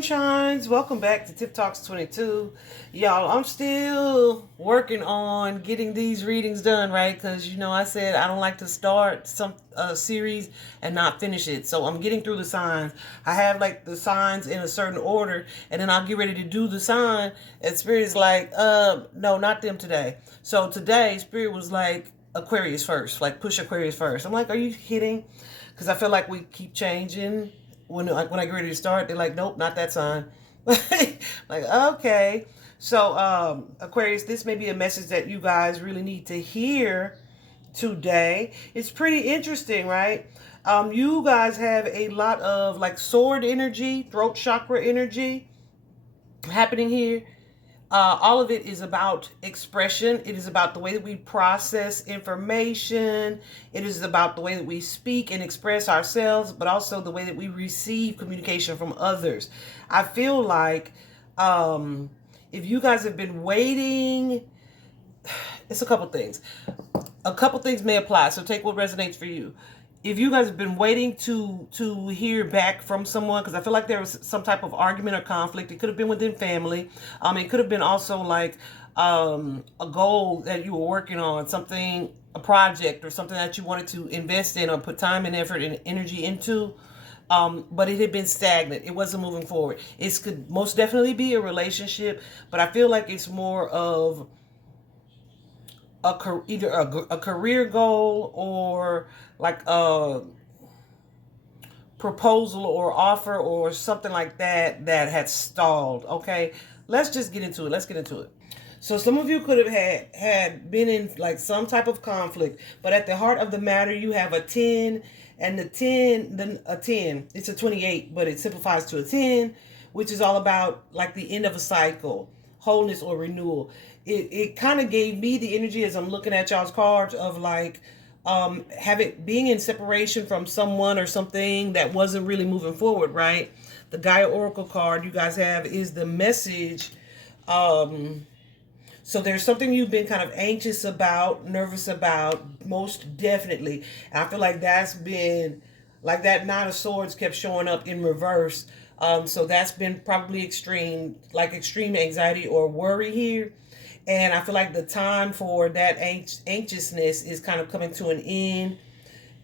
sunshines, welcome back to Tip Talks 22. Y'all, I'm still working on getting these readings done, right? Because I said I don't like to start some series and not finish it. So I'm getting through the signs. I have like the signs in a certain order, and then I'll get ready to do the sign, and Spirit is like, no, not them today. So today Spirit was like Aquarius first, like push Aquarius first. I'm like, are you kidding? Because I feel like we keep changing. When I get ready to start, they're like, nope, not that sign. Like, okay. So, Aquarius, this may be a message that you guys really need to hear today. It's pretty interesting, right? You guys have a lot of like sword energy, throat chakra energy happening here. All of it is about expression. It is about the way that we process information. It is about the way that we speak and express ourselves, but also the way that we receive communication from others. I feel like if you guys have been waiting, it's a couple things. A couple things may apply, so take what resonates for you. If you guys have been waiting to hear back from someone, because I feel like there was some type of argument or conflict. It could have been within family. It could have been also like a goal that you were working on, something, a project or something that you wanted to invest in or put time and effort and energy into. But it had been stagnant. It wasn't moving forward. It could most definitely be a relationship, but I feel like it's more of either a career goal or like a proposal or offer or something like that had stalled. Okay, let's just get into it. So some of you could have had been in like some type of conflict, but at the heart of the matter, you have a 10, and a 10, it's a 28, but it simplifies to a 10, which is all about like the end of a cycle, wholeness or renewal. It kind of gave me the energy as I'm looking at y'all's cards of like being in separation from someone or something that wasn't really moving forward, right? The Gaia Oracle card you guys have is the message. So there's something you've been kind of anxious about, nervous about, most definitely. And I feel like that's been, like that Nine of Swords kept showing up in reverse. So that's been probably extreme anxiety or worry here. And I feel like the time for that anxiousness is kind of coming to an end.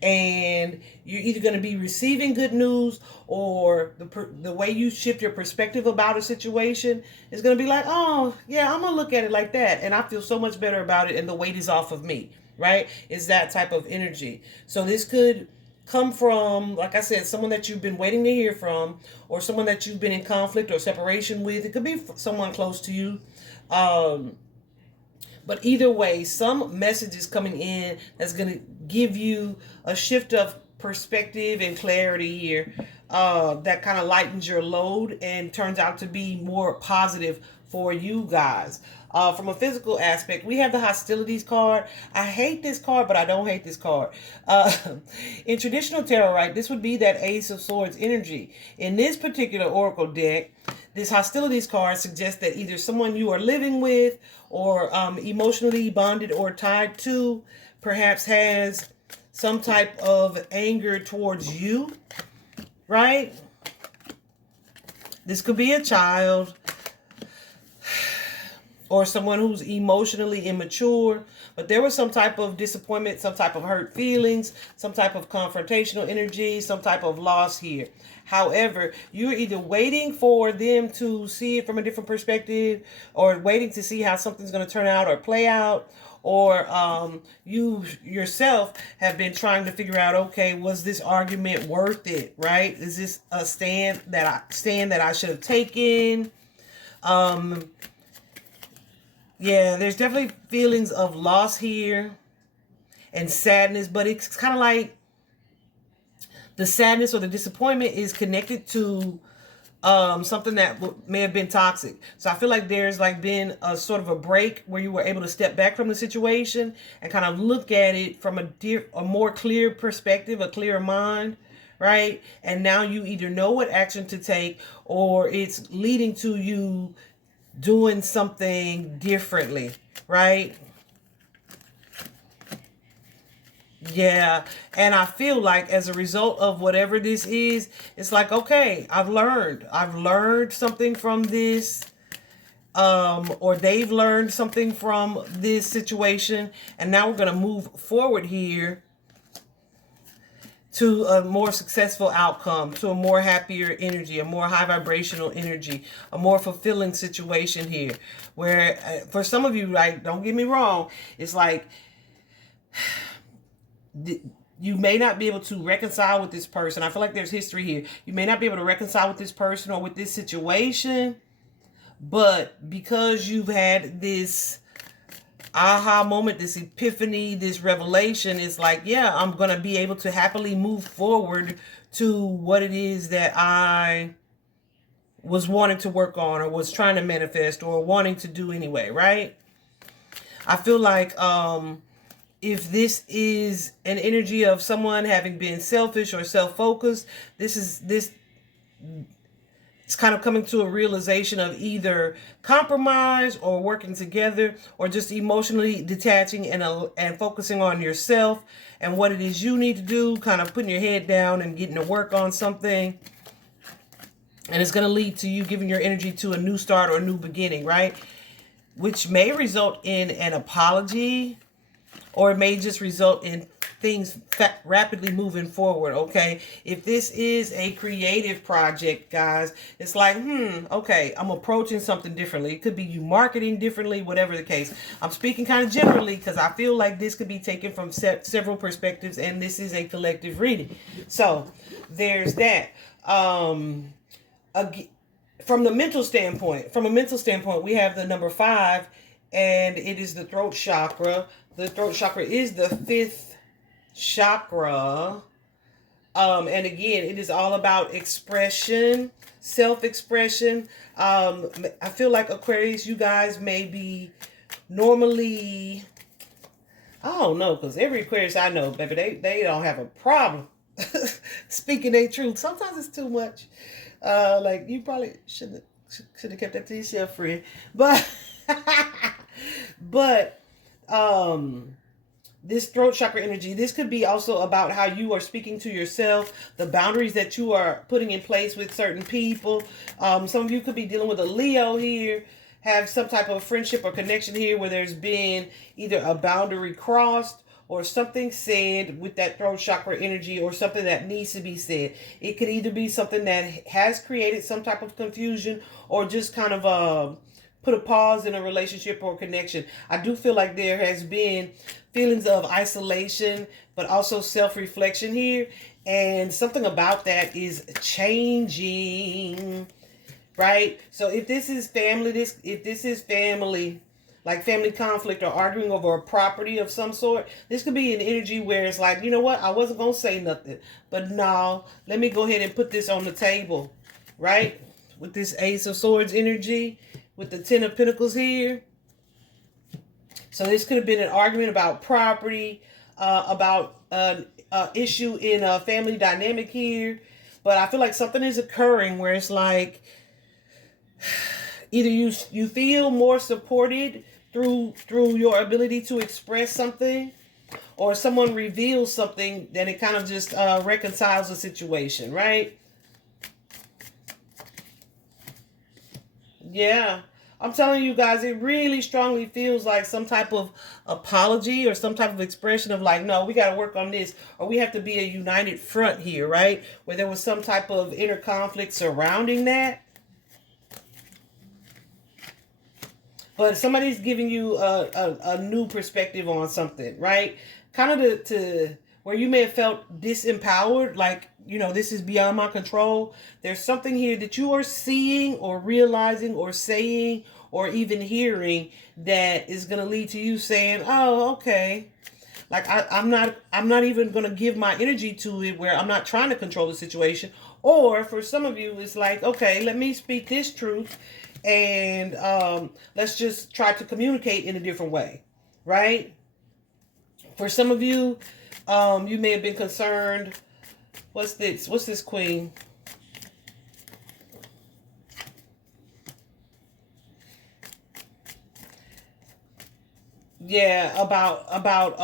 And you're either going to be receiving good news, or the way you shift your perspective about a situation is going to be like, oh, yeah, I'm going to look at it like that. And I feel so much better about it, and the weight is off of me, right? It's that type of energy. So this could come from, like I said, someone that you've been waiting to hear from, or someone that you've been in conflict or separation with. It could be someone close to you. But either way, some message is coming in that's going to give you a shift of perspective and clarity here that kind of lightens your load and turns out to be more positive for you guys. From a physical aspect, we have the hostilities card. I hate this card, but I don't hate this card. In traditional tarot, right, this would be that Ace of Swords energy. In this particular oracle deck, this hostilities card suggests that either someone you are living with or emotionally bonded or tied to perhaps has some type of anger towards you, right? This could be a child or someone who's emotionally immature, but there was some type of disappointment, some type of hurt feelings, some type of confrontational energy, some type of loss here. However, you're either waiting for them to see it from a different perspective, or waiting to see how something's going to turn out or play out, or you yourself have been trying to figure out, okay, was this argument worth it, right? Is this a stand that I should have taken? Yeah, there's definitely feelings of loss here and sadness, but it's kind of like the sadness or the disappointment is connected to something that may have been toxic. So I feel like there's like been a sort of a break where you were able to step back from the situation and kind of look at it from a more clear perspective, a clearer mind, right? And now you either know what action to take, or it's leading to you doing something differently, right? Yeah, and I feel like as a result of whatever this is, it's like, okay, I've learned something from this, or they've learned something from this situation, and now we're gonna move forward here to a more successful outcome, to a more happier energy, a more high vibrational energy, a more fulfilling situation here. Where for some of you, like, don't get me wrong, it's like you may not be able to reconcile with this person. I feel like there's history here. You may not be able to reconcile with this person or with this situation, but because you've had this aha moment, this epiphany, this revelation, is like, yeah, I'm going to be able to happily move forward to what it is that I was wanting to work on or was trying to manifest or wanting to do anyway, right? I feel like if this is an energy of someone having been selfish or self-focused, this it's kind of coming to a realization of either compromise or working together, or just emotionally detaching and focusing on yourself and what it is you need to do, kind of putting your head down and getting to work on something. And it's going to lead to you giving your energy to a new start or a new beginning, right? Which may result in an apology, or it may just result in things rapidly moving forward, okay? If this is a creative project, guys, it's like, okay, I'm approaching something differently. It could be you marketing differently, whatever the case. I'm speaking kind of generally because I feel like this could be taken from several perspectives, and this is a collective reading. So there's that. From a mental standpoint, we have the number 5, and it is the throat chakra. The throat chakra is the 5th chakra. And again, it is all about expression, self-expression. I feel like Aquarius, you guys may be normally, I don't know, because every Aquarius I know, baby, they don't have a problem speaking their truth. Sometimes it's too much. Like, you probably should have kept that to yourself, friend. But but this throat chakra energy, this could be also about how you are speaking to yourself, the boundaries that you are putting in place with certain people. Some of you could be dealing with a Leo here, have some type of friendship or connection here where there's been either a boundary crossed or something said with that throat chakra energy, or something that needs to be said. It could either be something that has created some type of confusion, or just kind of put a pause in a relationship or connection. I do feel like there has been feelings of isolation, but also self-reflection here. And something about that is changing, right? So if this is family, like family conflict or arguing over a property of some sort, this could be an energy where it's like, you know what? I wasn't going to say nothing, but no, let me go ahead and put this on the table, right? With this Ace of Swords energy, with the 10 of Pentacles here. So this could have been an argument about property, about an issue in a family dynamic here. But I feel like something is occurring where it's like, either you feel more supported through your ability to express something, or someone reveals something, then it kind of just reconciles the situation, right? Yeah. I'm telling you guys, it really strongly feels like some type of apology or some type of expression of like, no, we got to work on this, or we have to be a united front here, right? Where there was some type of inner conflict surrounding that. But somebody's giving you a new perspective on something, right? Kind of to where you may have felt disempowered, like, you know, this is beyond my control. There's something here that you are seeing or realizing or saying or even hearing that is going to lead to you saying, oh, okay. Like, I'm not even going to give my energy to it, where I'm not trying to control the situation. Or for some of you, it's like, okay, let me speak this truth, and let's just try to communicate in a different way, right? For some of you, you may have been concerned. What's this? What's this, Queen? Yeah, about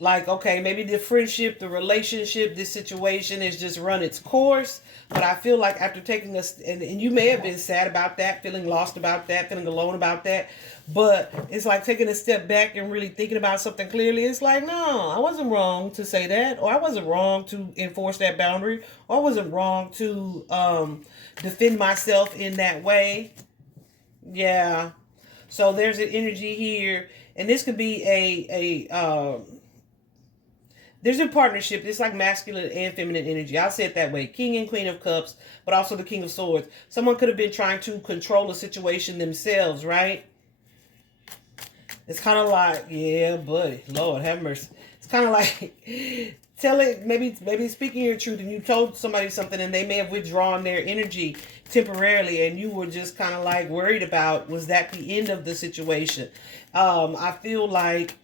like, okay, maybe the friendship, the relationship, this situation has just run its course. But I feel like after taking us, and you may have been sad about that, feeling lost about that, feeling alone about that. But it's like taking a step back and really thinking about something clearly. It's like, no, I wasn't wrong to say that, or I wasn't wrong to enforce that boundary, or I wasn't wrong to defend myself in that way. Yeah. So there's an energy here, and this could be there's a partnership. It's like masculine and feminine energy. I'll say it that way. King and Queen of Cups, but also the King of Swords. Someone could have been trying to control a situation themselves, right? It's kind of like, yeah, buddy, Lord have mercy. It's kind of like maybe speaking your truth, and you told somebody something and they may have withdrawn their energy temporarily, and you were just kind of like worried about, was that the end of the situation? I feel like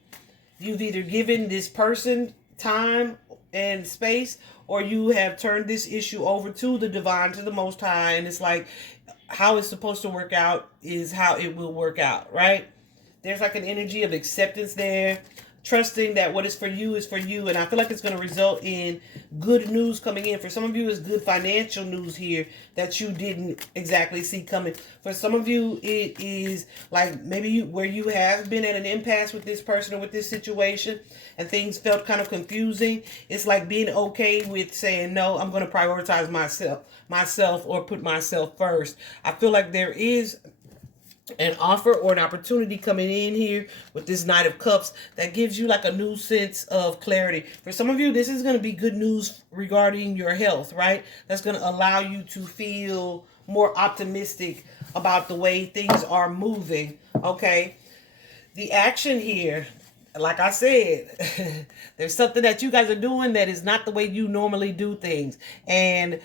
you've either given this person time and space, or you have turned this issue over to the divine, to the Most High, and it's like how it's supposed to work out is how it will work out, right? There's like an energy of acceptance there, trusting that what is for you is for you. And I feel like it's going to result in good news coming in. For some of you, it's good financial news here that you didn't exactly see coming. For some of you, it is like maybe where you have been at an impasse with this person or with this situation, and things felt kind of confusing. It's like being okay with saying, no, I'm going to prioritize myself or put myself first. I feel like there is an offer or an opportunity coming in here with this Knight of Cups that gives you like a new sense of clarity. For some of you, this is going to be good news regarding your health, right? That's going to allow you to feel more optimistic about the way things are moving, okay? The action here, like I said, there's something that you guys are doing that is not the way you normally do things. And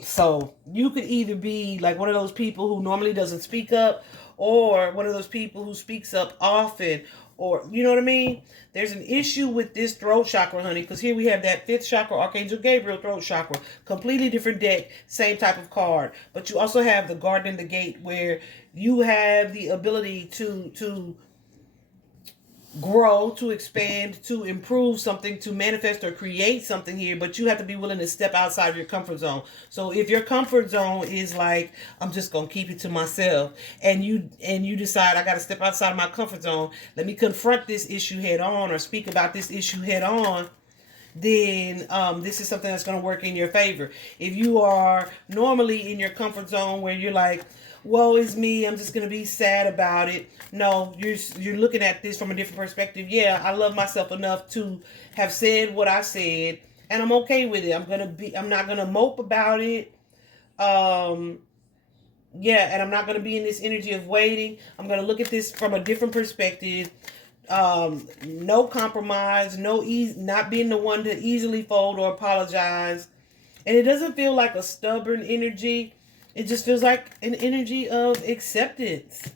so you could either be like one of those people who normally doesn't speak up, or one of those people who speaks up often, or you know what I mean? There's an issue with this throat chakra, honey, because here we have that 5th chakra, Archangel Gabriel throat chakra. Completely different deck, same type of card. But you also have the Garden and the Gate, where you have the ability to grow, to expand, to improve something, to manifest or create something here, but you have to be willing to step outside of your comfort zone. So if your comfort zone is like, I'm just gonna keep it to myself, and you decide, I got to step outside of my comfort zone, let me confront this issue head on, or speak about this issue head on, then this is something that's going to work in your favor. If you are normally in your comfort zone where you're like, woe is me, I'm just going to be sad about it. No, you're looking at this from a different perspective. Yeah, I love myself enough to have said what I said, and I'm okay with it. I'm not going to mope about it. Yeah, and I'm not going to be in this energy of waiting. I'm going to look at this from a different perspective. No compromise, not being the one to easily fold or apologize. And it doesn't feel like a stubborn energy. It just feels like an energy of acceptance.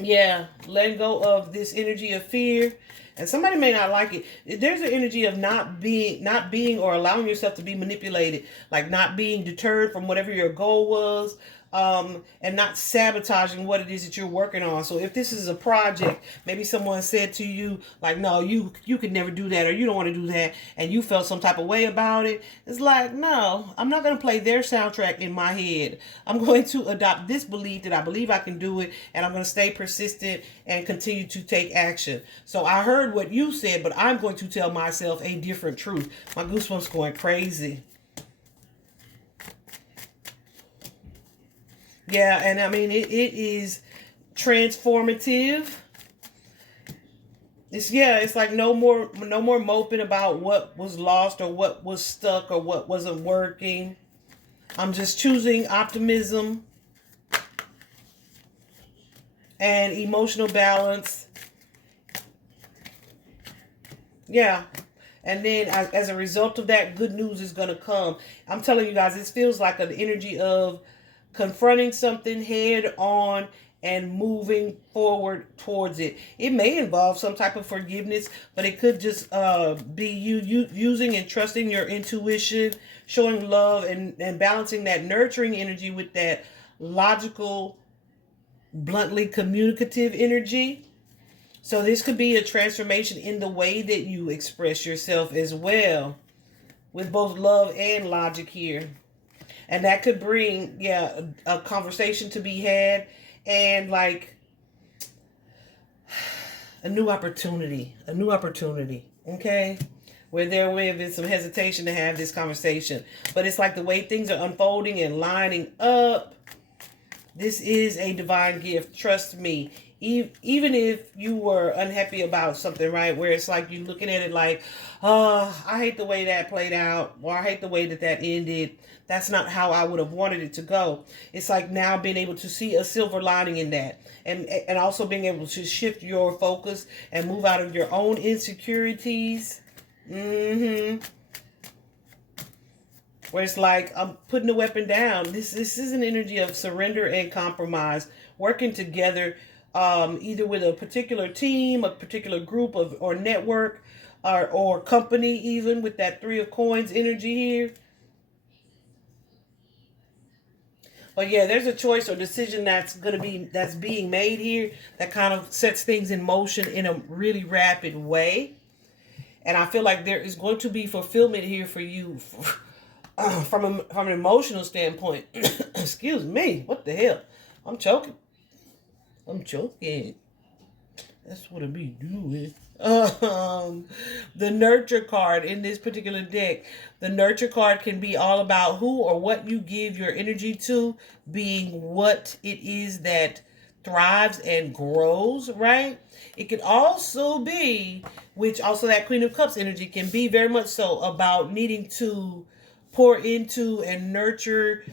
Yeah, letting go of this energy of fear. And somebody may not like it. There's an energy of not being or allowing yourself to be manipulated, like not being deterred from whatever your goal was, and not sabotaging what it is that you're working on. So if this is a project, maybe someone said to you, like, no, you could never do that, or you don't want to do that, and you felt some type of way about it. It's like, no, I'm not going to play their soundtrack in my head. I'm going to adopt this belief that I believe I can do it, and I'm going to stay persistent and continue to take action. So I heard what you said, but I'm going to tell myself a different truth. My goosebumps going crazy. Yeah, and I mean, it is transformative. It's like no more moping about what was lost or what was stuck or what wasn't working. I'm just choosing optimism and emotional balance. Yeah. And then as a result of that, good news is going to come. I'm telling you guys, this feels like an energy of confronting something head on and moving forward towards it. It may involve some type of forgiveness, but it could just be you using and trusting your intuition, showing love, and balancing that nurturing energy with that logical, bluntly communicative energy. So this could be a transformation in the way that you express yourself as well, with both love and logic here. And that could bring, yeah, a conversation to be had, and like a new opportunity, okay? Where there may have been some hesitation to have this conversation. But it's like the way things are unfolding and lining up. This is a divine gift. Trust me. Even if you were unhappy about something, right? Where it's like you're looking at it like, oh, I hate the way that played out, or I hate the way that that ended. That's not how I would have wanted it to go. It's like now being able to see a silver lining in that. And also being able to shift your focus and move out of your own insecurities. Where it's like, I'm putting the weapon down. This is an energy of surrender and compromise, working together, either with a particular team, a particular group of or network, or company, even with that Three of Coins energy here. But yeah, there's a choice or decision that's being made here that kind of sets things in motion in a really rapid way. And I feel like there is going to be fulfillment here for you from an emotional standpoint. Excuse me. What the hell? I'm choking. That's what it be doing. The nurture card in this particular deck. The nurture card can be all about who or what you give your energy to, being what it is that thrives and grows, right? It can also be, which also that Queen of Cups energy can be very much so about needing to pour into and nurture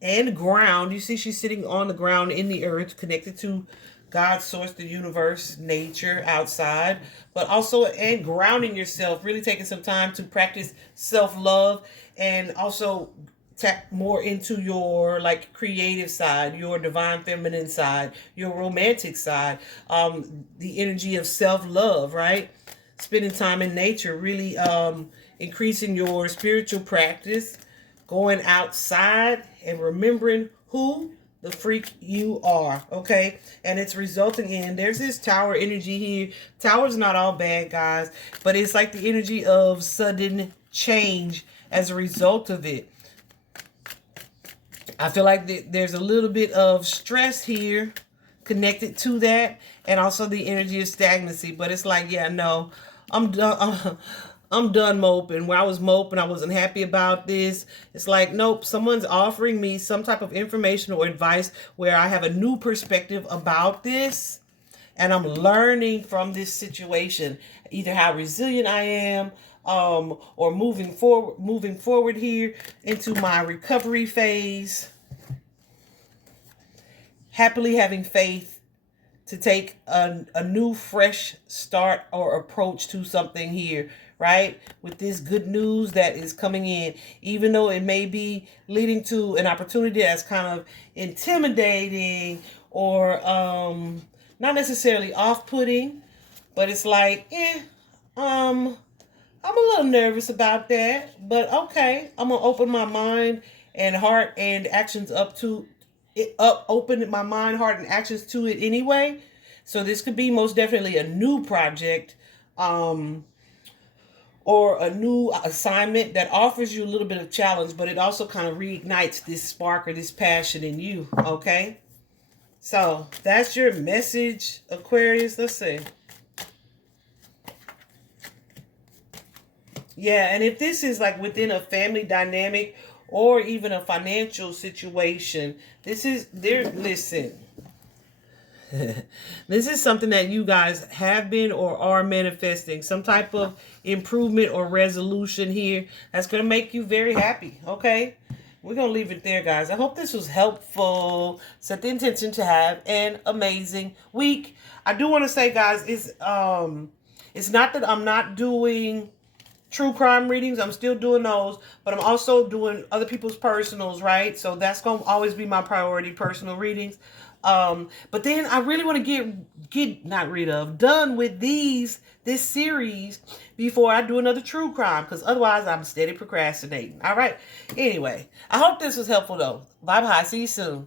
and ground. You see, she's sitting on the ground in the earth, connected to God, source, the universe, nature, outside, but also and grounding yourself, really taking some time to practice self-love, and also tap more into your like creative side, your divine feminine side, your romantic side, the energy of self-love, right? Spending time in nature, really increasing your spiritual practice, going outside and remembering who the freak you are, okay? And it's resulting in, there's this tower energy here. Tower's not all bad, guys, but it's like the energy of sudden change as a result of it. I feel like there's a little bit of stress here connected to that, and also the energy of stagnancy. But it's like, yeah, no, I'm done. I'm done moping. Where I was moping, I wasn't happy about this. It's like, nope, someone's offering me some type of information or advice where I have a new perspective about this, and I'm learning from this situation, either how resilient I am, or moving forward here into my recovery phase. Happily having faith to take a new, fresh start or approach to something here, right? With this good news that is coming in, even though it may be leading to an opportunity that's kind of intimidating or not necessarily off-putting, but it's like, I'm a little nervous about that, but okay, I'm gonna open my mind and heart and actions up to it, open my mind, heart, and actions to it anyway. So this could be most definitely a new project, or a new assignment that offers you a little bit of challenge, but it also kind of reignites this spark or this passion in you, okay? So that's your message, Aquarius. Let's see. Yeah, and if this is like within a family dynamic or even a financial situation, this is there. Listen, this is something that you guys have been or are manifesting, some type of improvement or resolution here that's going to make you very happy. Okay, we're going to leave it there, guys. I hope this was helpful. Set the intention to have an amazing week. I do want to say, guys, it's not that I'm not doing true crime readings. I'm still doing those, but I'm also doing other people's personals, right? So that's going to always be my priority, personal readings. But then I really want to get done with this series before I do another true crime, because otherwise I'm steady procrastinating. All right. Anyway, I hope this was helpful though. Bye bye. See you soon.